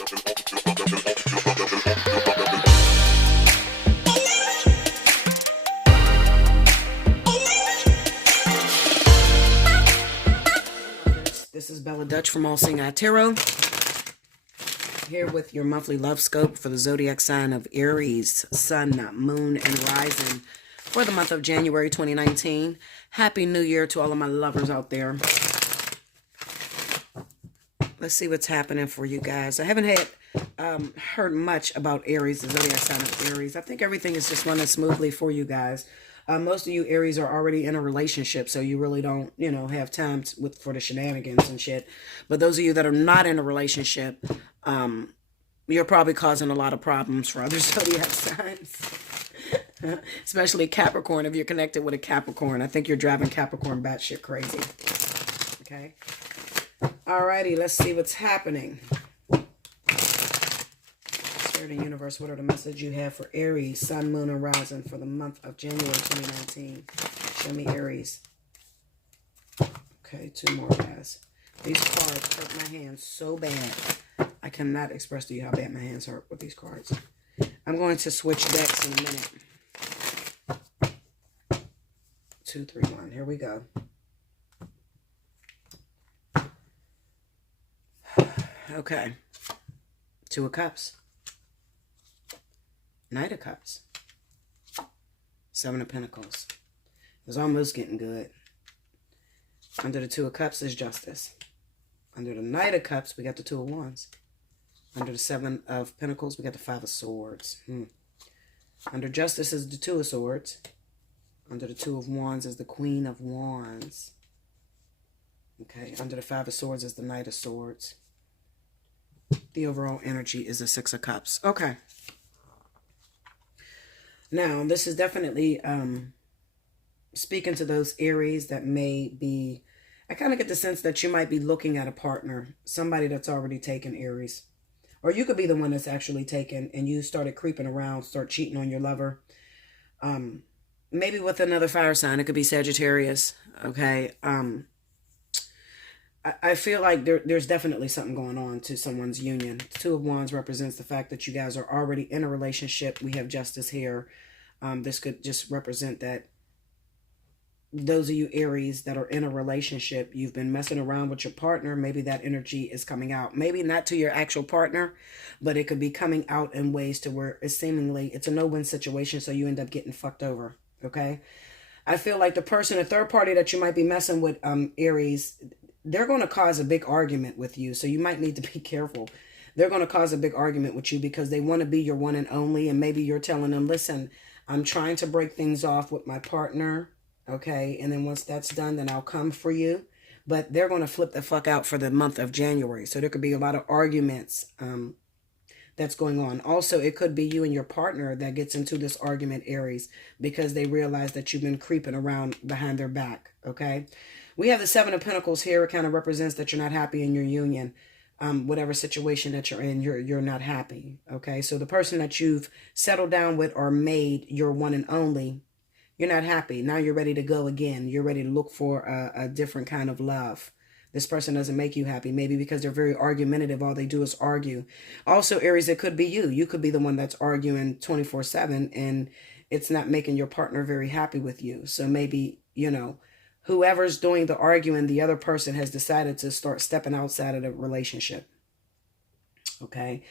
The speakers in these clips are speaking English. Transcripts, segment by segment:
This is Bella Dutch from Allseeingeyetarot, here with your monthly love scope for the zodiac sign of Aries, Sun, Moon, and Rising for the month of January 2019. Happy New Year to all of my lovers out there. Let's see what's happening for you guys. I haven't heard much about Aries, the zodiac sign of Aries. I think everything is just running smoothly for you guys. Most of you Aries are already in a relationship, so you really don't, have time for the shenanigans and shit. But those of you that are not in a relationship, you're probably causing a lot of problems for other zodiac signs. Especially Capricorn, if you're connected with a Capricorn. I think you're driving Capricorn batshit crazy. Okay? Alrighty, let's see what's happening. Spirit and Universe, what are the message you have for Aries, Sun, Moon, and Rising for the month of January 2019? Show me Aries. Okay, 2 more, guys. These cards hurt my hands so bad. I cannot express to you how bad my hands hurt with these cards. I'm going to switch decks in a minute. 2, 3, 1. Here we go. Okay. 2 of Cups. Knight of Cups. 7 of Pentacles. It's almost getting good. Under the 2 of Cups is Justice. Under the Knight of Cups, we got the 2 of Wands. Under the 7 of Pentacles, we got the 5 of Swords. Under Justice is the 2 of Swords. Under the 2 of Wands is the Queen of Wands. Okay, under the 5 of Swords is the Knight of Swords. The overall energy is the 6 of Cups. Okay. Now, this is definitely speaking to those Aries that may be... I kind of get the sense that you might be looking at a partner, somebody that's already taken, Aries. Or you could be the one that's actually taken and you started creeping around, start cheating on your lover. Maybe with another fire sign. It could be Sagittarius. Okay. I feel like there's definitely something going on to someone's union. The 2 of Wands represents the fact that you guys are already in a relationship. We have Justice here. This could just represent that those of you Aries that are in a relationship, you've been messing around with your partner. Maybe that energy is coming out. Maybe not to your actual partner, but it could be coming out in ways to where it's a no-win situation, so you end up getting fucked over. Okay? I feel like the third party that you might be messing with, Aries, they're going to cause a big argument with you, so you might need to be careful. They're going to cause a big argument with you because they want to be your one and only, and maybe you're telling them, listen, I'm trying to break things off with my partner, okay? And then once that's done, then I'll come for you. But they're going to flip the fuck out for the month of January, so there could be a lot of arguments that's going on. Also, it could be you and your partner that gets into this argument, Aries, because they realize that you've been creeping around behind their back, okay? We have the 7 of Pentacles here. It kind of represents that you're not happy in your union. Whatever situation that you're in, you're not happy, okay? So the person that you've settled down with or made your one and only, you're not happy. Now you're ready to go again. You're ready to look for a different kind of love. This person doesn't make you happy, maybe because they're very argumentative. All they do is argue. Also, Aries, it could be you. You could be the one that's arguing 24/7, and it's not making your partner very happy with you. So maybe, whoever's doing the arguing, the other person has decided to start stepping outside of the relationship. Okay.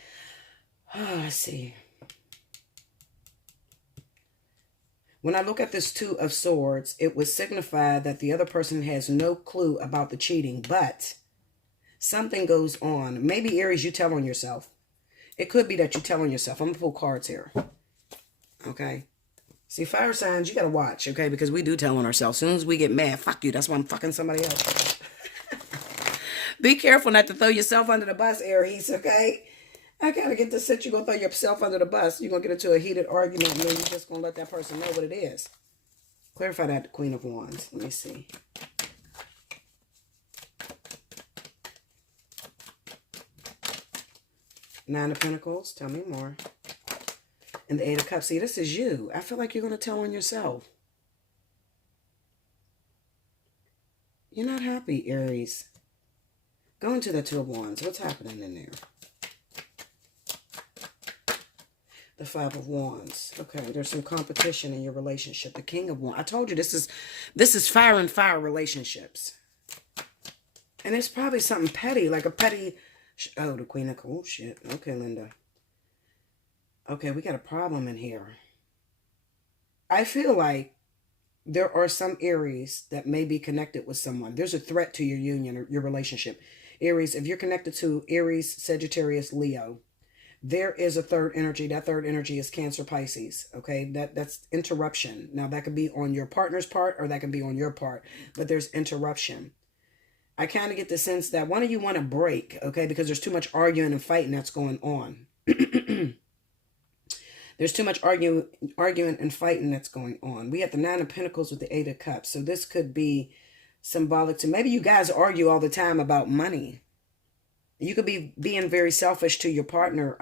Let's see. When I look at this 2 of Swords, it would signify that the other person has no clue about the cheating, but something goes on. Maybe, Aries, you tell on yourself. It could be that you tell on yourself. I'm going to pull cards here. Okay. See, fire signs, you got to watch, okay? Because we do tell on ourselves. As soon as we get mad, fuck you. That's why I'm fucking somebody else. Be careful not to throw yourself under the bus, Aries, okay? I gotta get this set. You're going to throw yourself under the bus. You're going to get into a heated argument, and then you're just going to let that person know what it is. Clarify that, Queen of Wands. Let me see. Nine of Pentacles. Tell me more. And the 8 of Cups. See, this is you. I feel like you're going to tell on yourself. You're not happy, Aries. Go into the 2 of Wands. What's happening in there? The Five of Wands. Okay, there's some competition in your relationship. The King of Wands. I told you this is fire and fire relationships. And it's probably something petty, like a petty... Oh, the Queen of... Oh, shit. Okay, Linda. Okay, we got a problem in here. I feel like there are some Aries that may be connected with someone. There's a threat to your union or your relationship. Aries, if you're connected to Aries, Sagittarius, Leo, there is a third energy. That third energy is Cancer, Pisces. Okay, that's interruption. Now, that could be on your partner's part or that can be on your part, but there's interruption. I kind of get the sense that one of you want to break, okay, because there's too much arguing and fighting that's going on. There's too much arguing and fighting that's going on. We have the Nine of Pentacles with the Eight of Cups. So this could be symbolic to maybe you guys argue all the time about money. You could be being very selfish to your partner,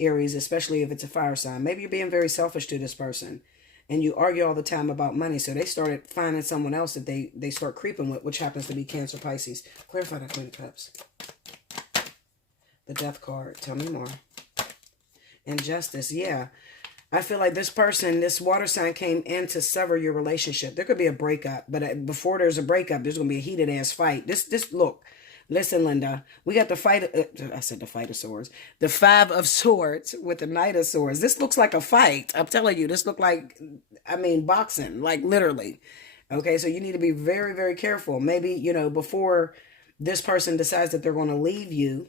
Aries, especially if it's a fire sign. Maybe you're being very selfish to this person and you argue all the time about money. So they started finding someone else that they start creeping with, which happens to be Cancer, Pisces. Clarify that, Queen of Cups. The Death card. Tell me more. Injustice. Yeah. I feel like this person, this water sign came in to sever your relationship. There could be a breakup, but before there's a breakup, there's going to be a heated ass fight. Look, listen, Linda, we got the fight. I said the Fight of Swords, the Five of Swords with the Knight of Swords. This looks like a fight. I'm telling you, this look like, I mean, boxing, like literally. Okay. So you need to be very, very careful. Maybe, you know, before this person decides that they're going to leave you,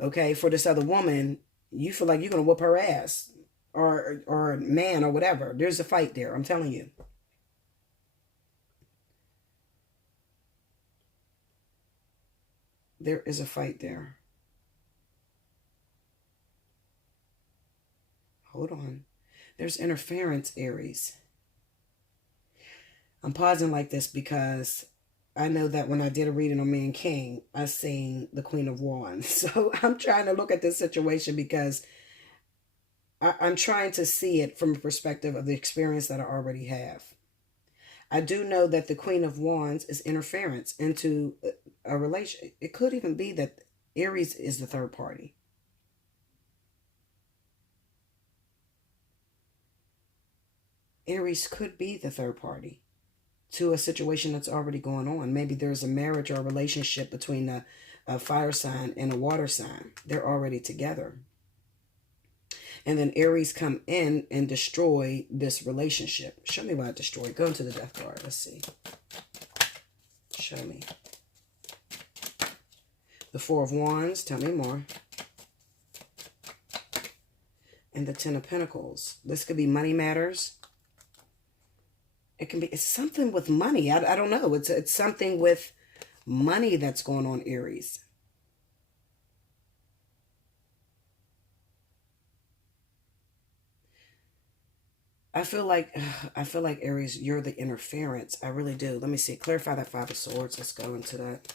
okay, for this other woman, you feel like you're going to whoop her ass. Or man or whatever. There's a fight there. I'm telling you. There is a fight there. Hold on. There's interference, Aries. I'm pausing like this because I know that when I did a reading on Me and King, I seen the Queen of Wands. So I'm trying to look at this situation because I'm trying to see it from a perspective of the experience that I already have. I do know that the Queen of Wands is interference into a relation. It could even be that Aries is the third party. Aries could be the third party to a situation that's already going on. Maybe there's a marriage or a relationship between a fire sign and a water sign. They're already together. And then Aries come in and destroy this relationship. Show me why it destroyed. Go into the Death card. Let's see. Show me. The Four of Wands. Tell me more. And the Ten of Pentacles. This could be money matters. It can be, it's something with money. I don't know. It's something with money that's going on, Aries. I feel like Aries, you're the interference. I really do. Let me see. Clarify that Five of Swords. Let's go into that.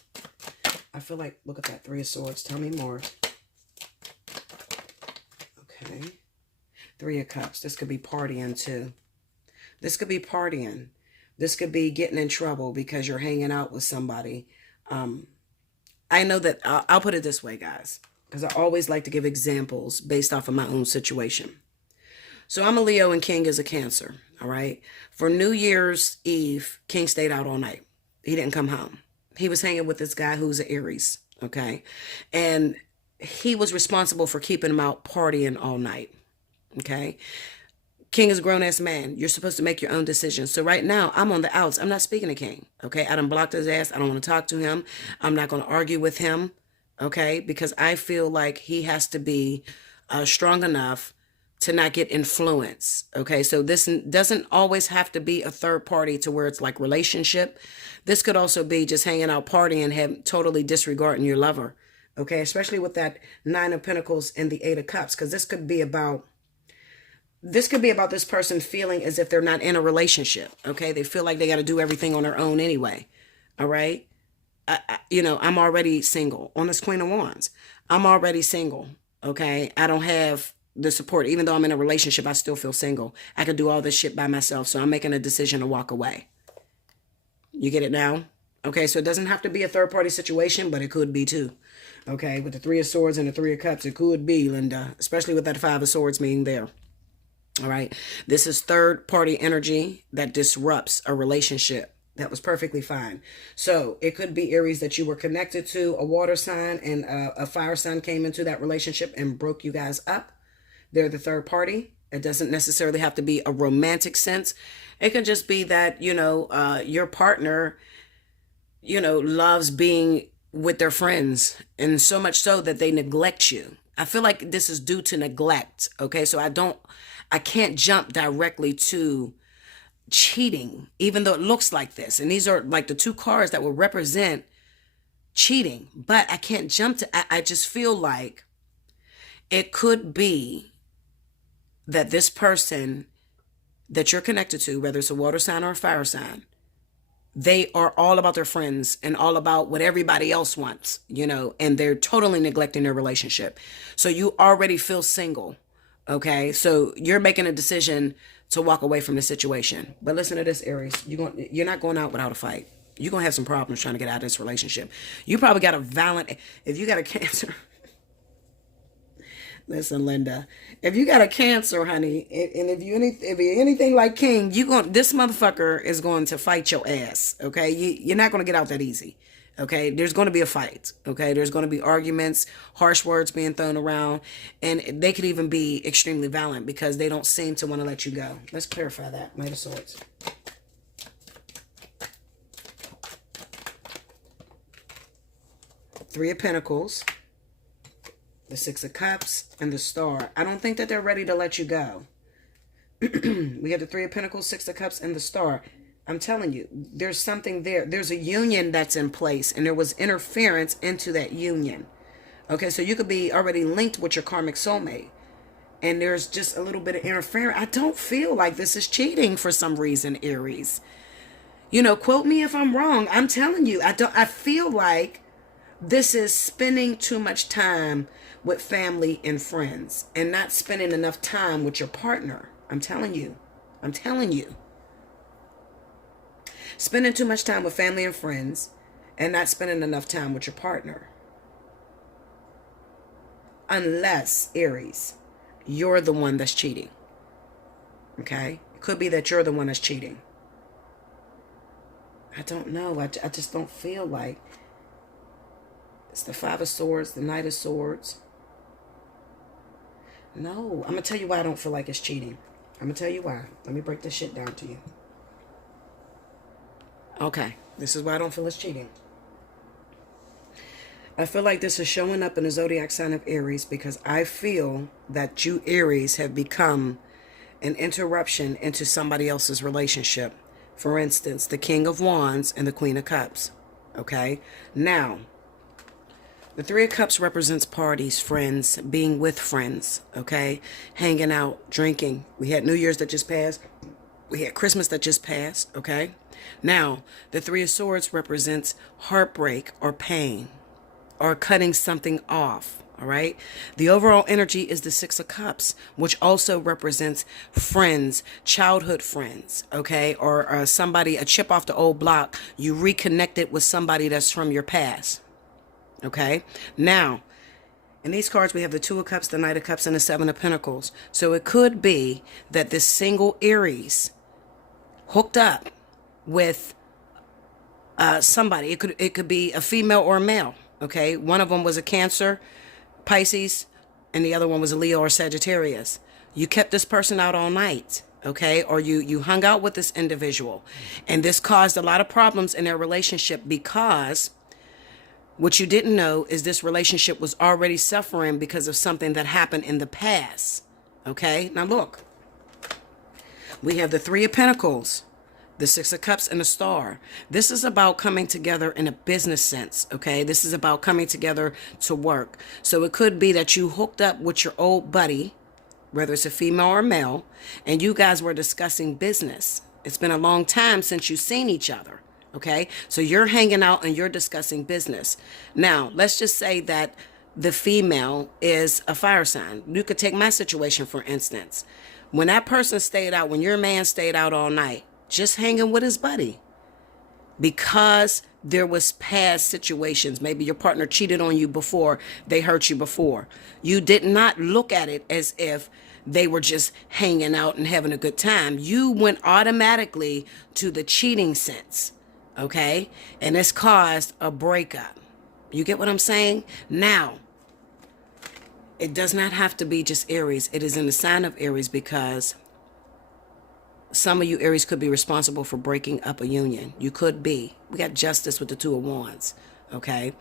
I feel like, look at that Three of Swords. Tell me more. Okay. Three of Cups. This could be partying too. This could be partying. This could be getting in trouble because you're hanging out with somebody. I know that, I'll put it this way, guys, because I always like to give examples based off of my own situation. So I'm a Leo and King is a Cancer, all right? For New Year's Eve, King stayed out all night. He didn't come home. He was hanging with this guy who's an Aries, okay? And he was responsible for keeping him out partying all night, okay? King is a grown-ass man. You're supposed to make your own decisions. So right now, I'm on the outs. I'm not speaking to King, okay? I done blocked his ass. I don't want to talk to him. I'm not going to argue with him, okay? Because I feel like he has to be strong enough to not get influence. Okay. So this doesn't always have to be a third party to where it's like relationship. This could also be just hanging out, partying, have totally disregarding your lover. Okay. Especially with that Nine of Pentacles and the Eight of Cups. Cause this could be about this person feeling as if they're not in a relationship. Okay. They feel like they got to do everything on their own anyway. All right. I'm already single on this Queen of Wands. I'm already single. Okay. I don't have the support. Even though I'm in a relationship, I still feel single. I could do all this shit by myself. So I'm making a decision to walk away. You get it now? Okay, so it doesn't have to be a third party situation, but it could be too. Okay, with the Three of Swords and the Three of Cups, it could be, Linda, especially with that Five of Swords being there. All right, this is third party energy that disrupts a relationship. That was perfectly fine. So it could be, Aries, that you were connected to a water sign and a fire sign came into that relationship and broke you guys up. They're the third party. It doesn't necessarily have to be a romantic sense. It can just be that, your partner, loves being with their friends, and so much so that they neglect you. I feel like this is due to neglect. Okay, so I can't jump directly to cheating, even though it looks like this. And these are like the two cards that will represent cheating, but I can't jump to, I just feel like it could be that this person that you're connected to, whether it's a water sign or a fire sign, they are all about their friends and all about what everybody else wants, and they're totally neglecting their relationship. So you already feel single. Okay. So you're making a decision to walk away from the situation. But listen to this, Aries. You're not going out without a fight. You're going to have some problems trying to get out of this relationship. You probably got a violent, if you got a Cancer. Listen, Linda, if you got a Cancer, honey, and if you're anything like King, this motherfucker is going to fight your ass. Okay. You're not going to get out that easy. Okay, there's going to be a fight. Okay, there's going to be arguments, harsh words being thrown around, and they could even be extremely violent because they don't seem to want to let you go. Let's clarify that. Knight of Swords. Three of Pentacles, the Six of Cups, and the Star. I don't think that they're ready to let you go. We have the Three of Pentacles, Six of Cups, and the Star. I'm telling you, there's something there. There's a union that's in place, and there was interference into that union. Okay, so you could be already linked with your karmic soulmate, and there's just a little bit of interference. I don't feel like this is cheating for some reason, Aries. Quote me if I'm wrong. I'm telling you, I feel like this is spending too much time with family and friends and not spending enough time with your partner. I'm telling you. Spending too much time with family and friends and not spending enough time with your partner. Unless, Aries, you're the one that's cheating. Okay? It could be that you're the one that's cheating. I don't know. I just don't feel like. It's the Five of Swords, the Knight of Swords. No, I'm going to tell you why I don't feel like it's cheating. I'm going to tell you why. Let me break this shit down to you. Okay, this is why I don't feel it's cheating. I feel like this is showing up in the zodiac sign of Aries because I feel that you, Aries, have become an interruption into somebody else's relationship. For instance, the King of Wands and the Queen of Cups. Okay, now, the Three of Cups represents parties, friends, being with friends, okay? Hanging out, drinking. We had New Year's that just passed. We had Christmas that just passed, okay? Now, the Three of Swords represents heartbreak or pain or cutting something off, all right? The overall energy is the Six of Cups, which also represents friends, childhood friends, okay? Or somebody, a chip off the old block. You reconnected with somebody that's from your past, okay? Now, in these cards, we have the Two of Cups, the Knight of Cups, and the Seven of Pentacles. So it could be that this single Aries hooked up with somebody. It could be a female or a male, okay? One of them was a Cancer, Pisces, and the other one was a Leo or Sagittarius. You kept this person out all night, okay? Or you hung out with this individual. And this caused a lot of problems in their relationship because what you didn't know is this relationship was already suffering because of something that happened in the past, okay? Now look, we have the Three of Pentacles, the Six of Cups, and the Star. This is about coming together in a business sense, okay? This is about coming together to work. So it could be that you hooked up with your old buddy, whether it's a female or male, and you guys were discussing business. It's been a long time since you've seen each other, okay? So you're hanging out and you're discussing business. Now, let's just say that the female is a fire sign. You could take my situation, for instance. When that person stayed out, when your man stayed out all night, just hanging with his buddy, because there was past situations. Maybe your partner cheated on you before, they hurt you before. You did not look at it as if they were just hanging out and having a good time. You went automatically to the cheating sense, okay? And it's caused a breakup. You get what I'm saying? Now, it does not have to be just Aries. It is in the sign of Aries because some of you Aries could be responsible for breaking up a union. You could be. We got Justice with the Two of Wands, okay?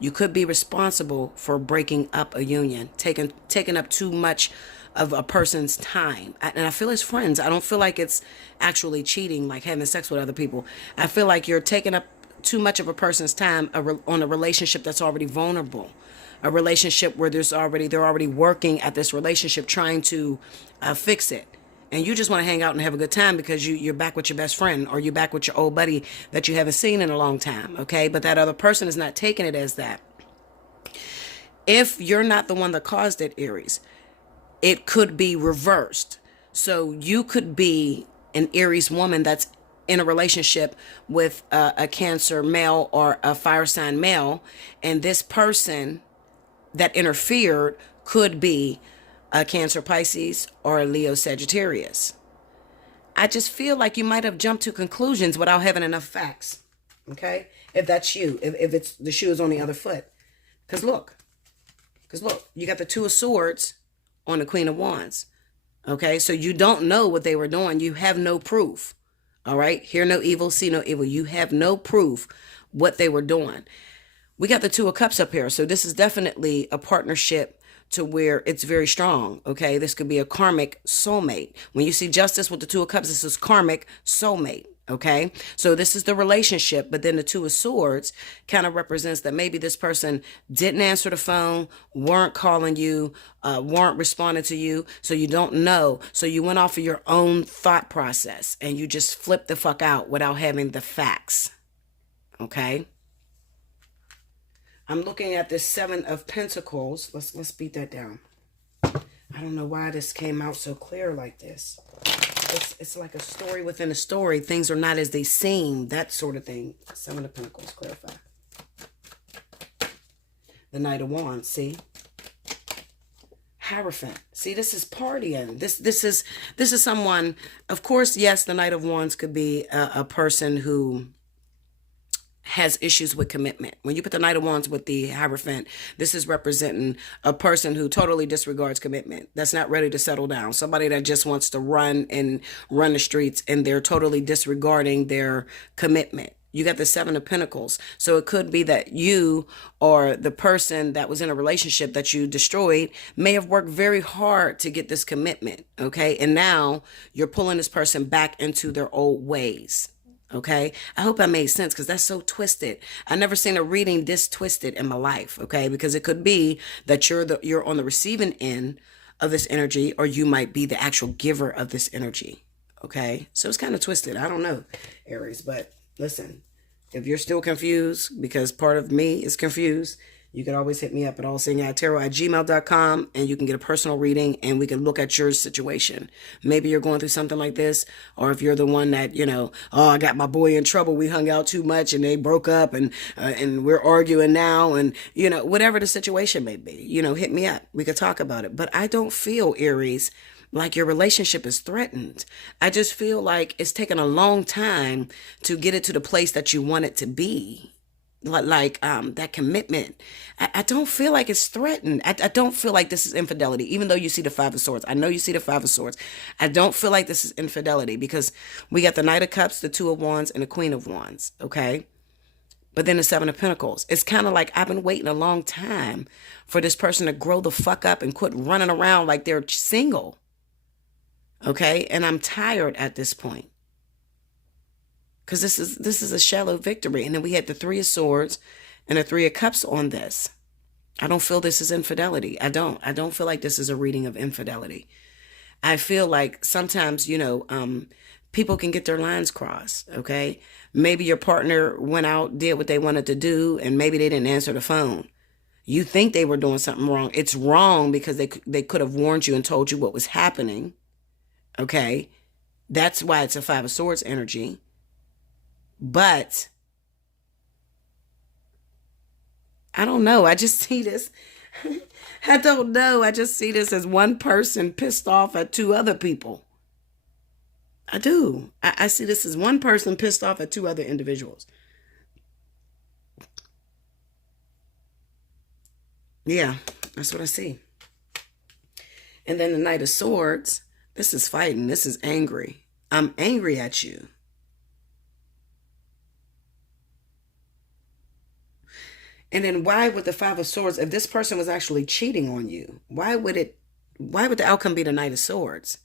You could be responsible for breaking up a union, taking up too much of a person's time. And I feel as friends, I don't feel like it's actually cheating, like having sex with other people. I feel like you're taking up too much of a person's time on a relationship that's already vulnerable. A relationship where they're already working at this relationship, trying to fix it. And you just want to hang out and have a good time because you're back with your best friend, or you're back with your old buddy that you haven't seen in a long time, okay? But that other person is not taking it as that. If you're not the one that caused it, Aries, it could be reversed. So you could be an Aries woman that's in a relationship with a Cancer male or a fire sign male, and this person that interfered could be a Cancer Pisces or a Leo Sagittarius. I just feel like you might have jumped to conclusions without having enough facts. Okay? If that's you, if it's the shoe is on the other foot. Because look, you got the Two of Swords on the Queen of Wands. Okay? So you don't know what they were doing. You have no proof. All right? Hear no evil, see no evil. You have no proof what they were doing. We got the Two of Cups up here. So this is definitely a partnership to where it's very strong, okay? This could be a karmic soulmate. When you see Justice with the Two of Cups, this is karmic soulmate, okay? So this is the relationship, but then the Two of Swords kind of represents that maybe this person didn't answer the phone, weren't calling you, weren't responding to you, so you don't know. So you went off of your own thought process, and you just flipped the fuck out without having the facts, okay? I'm looking at this Seven of Pentacles. Let's beat that down. I don't know why this came out so clear like this. It's like a story within a story. Things are not as they seem. That sort of thing. Seven of Pentacles. Clarify. The Knight of Wands. See? Hierophant. See, this is partying. This is someone. Of course, yes, the Knight of Wands could be a person who has issues with commitment. When you put the Knight of Wands with the Hierophant, this is representing a person who totally disregards commitment, that's not ready to settle down, somebody that just wants to run the streets, and they're totally disregarding their commitment. You got the Seven of Pentacles. So it could be that you or the person that was in a relationship that you destroyed may have worked very hard to get this commitment, okay? And now you're pulling this person back into their old ways. Okay, I hope I made sense, because that's so twisted. I never seen a reading this twisted in my life. Okay, because it could be that you're on the receiving end of this energy, or you might be the actual giver of this energy. Okay, so it's kind of twisted. I don't know, Aries, but listen, if you're still confused, because part of me is confused, you can always hit me up at Allseeingeyetarot@gmail.com, and you can get a personal reading, and we can look at your situation. Maybe you're going through something like this, or if you're the one that, oh, I got my boy in trouble, we hung out too much and they broke up, and we're arguing now, and whatever the situation may be, hit me up. We could talk about it. But I don't feel, Aries, like your relationship is threatened. I just feel like it's taken a long time to get it to the place that you want it to be. Like that commitment. I don't feel like it's threatened. I don't feel like this is infidelity, even though you see the Five of Swords. I know you see the Five of Swords. I don't feel like this is infidelity, because we got the Knight of Cups, the Two of Wands, and the Queen of Wands, okay? But then the Seven of Pentacles. It's kind of like I've been waiting a long time for this person to grow the fuck up and quit running around like they're single, okay? And I'm tired at this point. Because this is a shallow victory. And then we had the Three of Swords and the Three of Cups on this. I don't feel this is infidelity. I don't feel like this is a reading of infidelity. I feel like sometimes, people can get their lines crossed, okay? Maybe your partner went out, did what they wanted to do, and maybe they didn't answer the phone. You think they were doing something wrong. It's wrong because they could have warned you and told you what was happening, okay? That's why it's a Five of Swords energy. But I don't know. I just see this. I don't know. I just see this as one person pissed off at two other people. I do. I see this as one person pissed off at two other individuals. Yeah, that's what I see. And then the Knight of Swords, this is fighting. This is angry. I'm angry at you. And then why would the Five of Swords, if this person was actually cheating on you, why would the outcome be the Knight of Swords?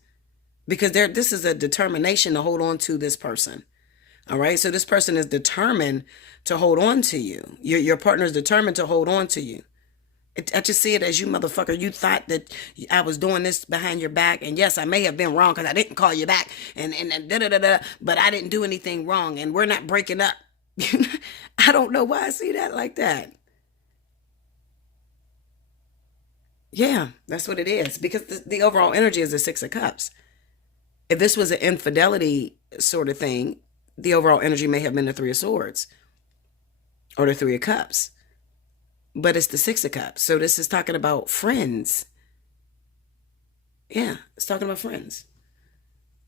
Because this is a determination to hold on to this person. All right. So this person is determined to hold on to you. Your partner is determined to hold on to you. I just see it as, you motherfucker, you thought that I was doing this behind your back. And yes, I may have been wrong because I didn't call you back and da da da da, but I didn't do anything wrong and we're not breaking up. I don't know why I see that like that. Yeah, that's what it is. Because the overall energy is the Six of Cups. If this was an infidelity sort of thing, the overall energy may have been the Three of Swords or the Three of Cups. But it's the Six of Cups. So this is talking about friends. Yeah, it's talking about friends.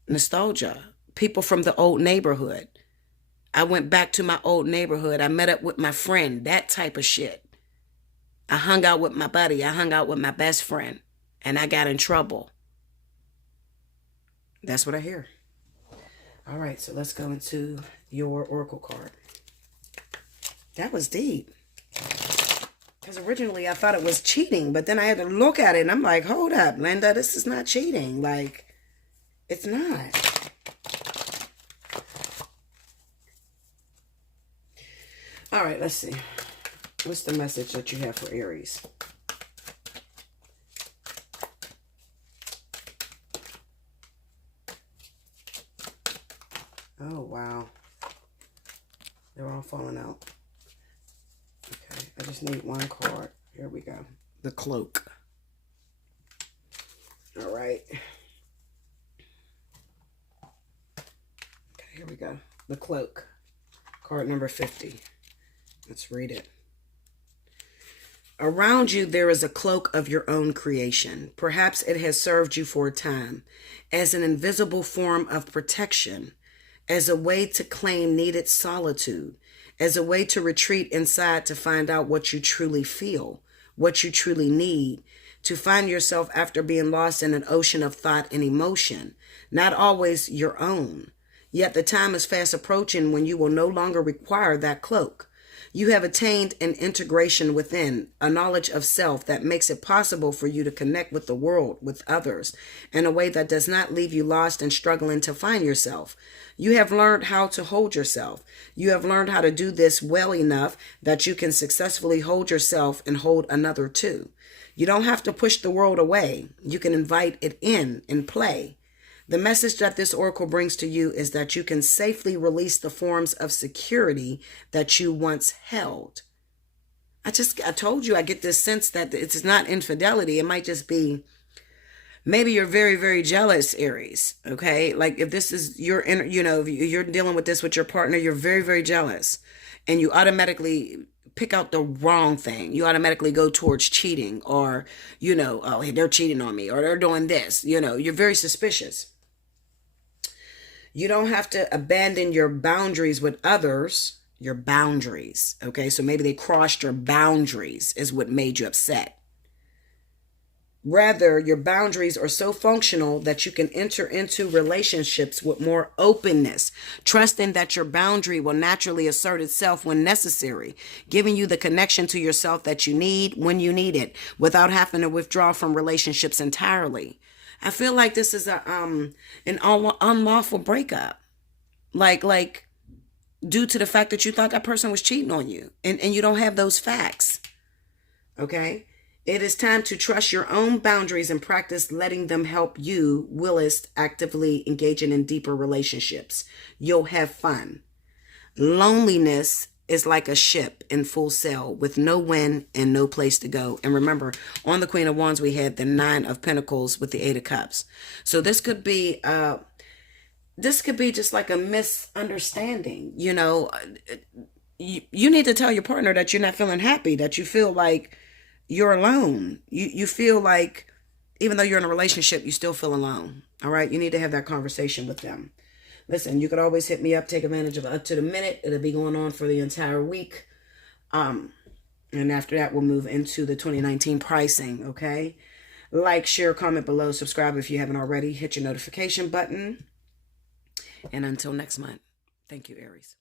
Nostalgia. People from the old neighborhood. I went back to my old neighborhood. I met up with my friend. That type of shit. I hung out with my buddy. I hung out with my best friend. And I got in trouble. That's what I hear. All right, so let's go into your oracle card. That was deep. Because originally I thought it was cheating, but then I had to look at it and I'm like, hold up, Linda, this is not cheating. Like, it's not. All right, let's see. What's the message that you have for Aries? Oh, wow. They're all falling out. Okay, I just need one card. Here we go. The Cloak. All right. Okay, here we go. The Cloak. Card number 50. Let's read it. Around you, there is a cloak of your own creation. Perhaps it has served you for a time as an invisible form of protection, as a way to claim needed solitude, as a way to retreat inside to find out what you truly feel, what you truly need, to find yourself after being lost in an ocean of thought and emotion, not always your own. Yet the time is fast approaching when you will no longer require that cloak. You have attained an integration within, a knowledge of self that makes it possible for you to connect with the world, with others, in a way that does not leave you lost and struggling to find yourself. You have learned how to hold yourself. You have learned how to do this well enough that you can successfully hold yourself and hold another too. You don't have to push the world away. You can invite it in and play. The message that this oracle brings to you is that you can safely release the forms of security that you once held. I told you, I get this sense that it's not infidelity. It might just be, maybe you're very, very jealous, Aries. Okay. Like if this is your inner, if you're dealing with this with your partner, you're very, very jealous and you automatically pick out the wrong thing. You automatically go towards cheating or, oh, hey, they're cheating on me or they're doing this. You're very suspicious. You don't have to abandon your boundaries with others, your boundaries, okay? So maybe they crossed your boundaries is what made you upset. Rather, your boundaries are so functional that you can enter into relationships with more openness, trusting that your boundary will naturally assert itself when necessary, giving you the connection to yourself that you need when you need it, without having to withdraw from relationships entirely. I feel like this is an unlawful breakup. Like due to the fact that you thought that person was cheating on you and you don't have those facts. Okay? It is time to trust your own boundaries and practice letting them help you whilst actively engaging in deeper relationships. You'll have fun. Loneliness is like a ship in full sail with no wind and no place to go. And remember, on the Queen of Wands, we had the Nine of Pentacles with the Eight of Cups. So this could be just like a misunderstanding. you need to tell your partner that you're not feeling happy, that you feel like you're alone. You feel like even though you're in a relationship, you still feel alone. All right. You need to have that conversation with them. Listen, you could always hit me up, take advantage of up to the minute. It'll be going on for the entire week. And after that, we'll move into the 2019 pricing. Okay. Like, share, comment below, subscribe if you haven't already. Hit your notification button. And until next month, thank you, Aries.